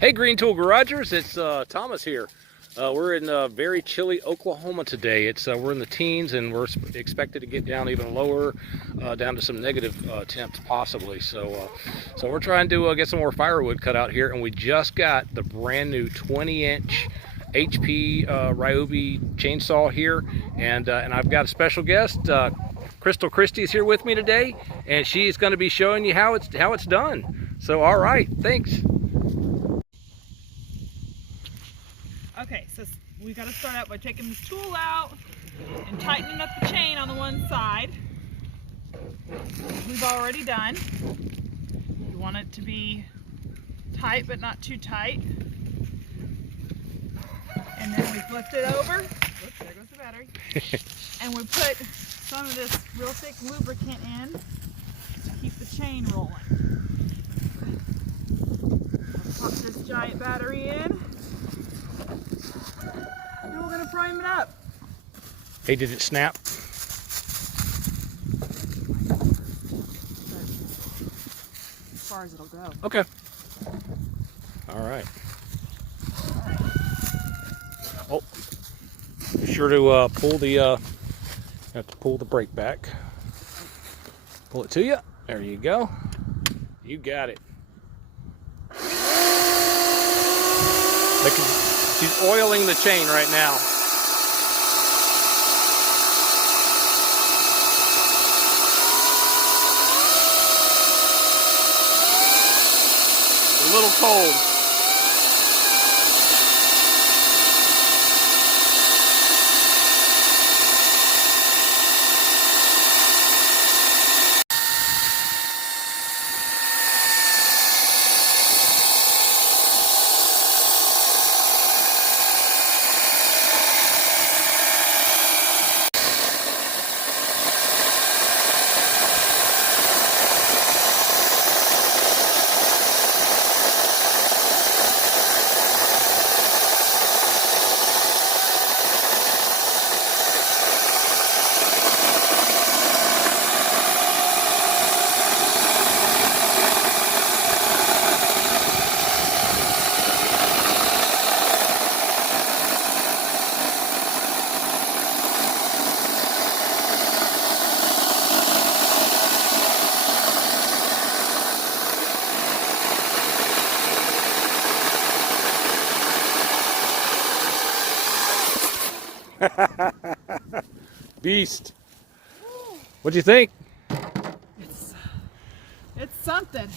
Hey Green Tool Garagers, it's Thomas here. We're in very chilly Oklahoma today. We're in the teens and we're expected to get down even lower, down to some negative temps possibly. So we're trying to get some more firewood cut out here, and we just got the brand new 20-inch HP Ryobi chainsaw here, and I've got a special guest. Crystal Christie's here with me today, and she's going to be showing you how it's done. So all right, thanks. Okay, so we got to start out by taking this tool out and tightening up the chain on the one side. We've already done. You want it to be tight but not too tight. And then we flipped it over. Oops, there goes the battery. And we put some of this real thick lubricant in to keep the chain rolling. Pop this giant battery in. And we're going to prime it up. Hey, did it snap? As far as it'll go. Okay. All right. Oh, be sure to pull the brake back. Pull it to you. There you go. You got it. She's oiling the chain right now. A little cold. Beast. What'd you think? It's something.